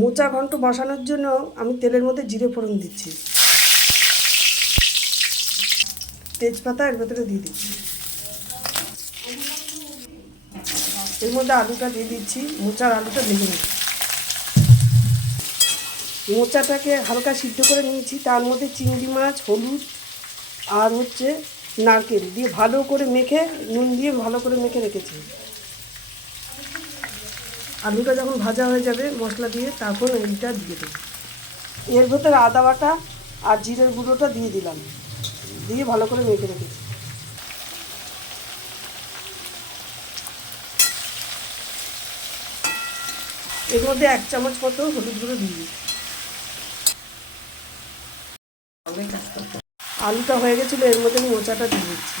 মোচা ঘন্ট বসানোর জন্য আমি তেলের মধ্যে জিরে ফোড়ন দিচ্ছি। তেজপাতা এর ভেতরে দিয়ে দিচ্ছি। এর মধ্যে আলুটা দিয়ে দিচ্ছি, মোচার আলুটা ভেজে নিচ্ছি। মোচাটাকে হালকা সিদ্ধ করে নিয়েছি, তার মধ্যে চিংড়ি মাছ, হলুদ আর হচ্ছে নারকেল দিয়ে ভালো করে মেখে, নুন দিয়ে ভালো করে মেখে রেখেছি। আলুটা যখন ভাজা হয়ে যাবে মশলা দিয়ে তখন এইটা দিয়ে দেবো। এর ভেতরে আদা বাটা আর জিরের গুঁড়োটা দিয়ে দিলাম। দিয়ে ভালো করে মেখে রেখেছি। এর মধ্যে এক চামচ মতো হলুদ গুঁড়ো দিয়ে আলুটা হয়ে গেছিল এর মধ্যে আমি মোচাটা দিয়ে দিচ্ছি।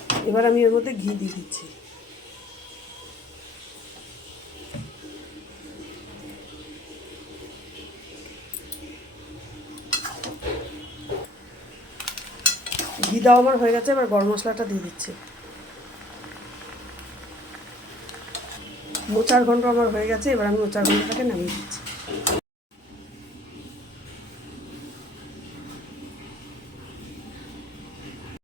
এবার আমি এর মধ্যে ঘি দিয়ে দিচ্ছি। ঘি দেওয়া আমার হয়ে গেছে, এবার গরম মশলাটা দিয়ে দিচ্ছি। মোচার ঘন্ট আমার হয়ে গেছে, এবার আমি মোচার ঘন্টটাকে নামিয়ে দিচ্ছি।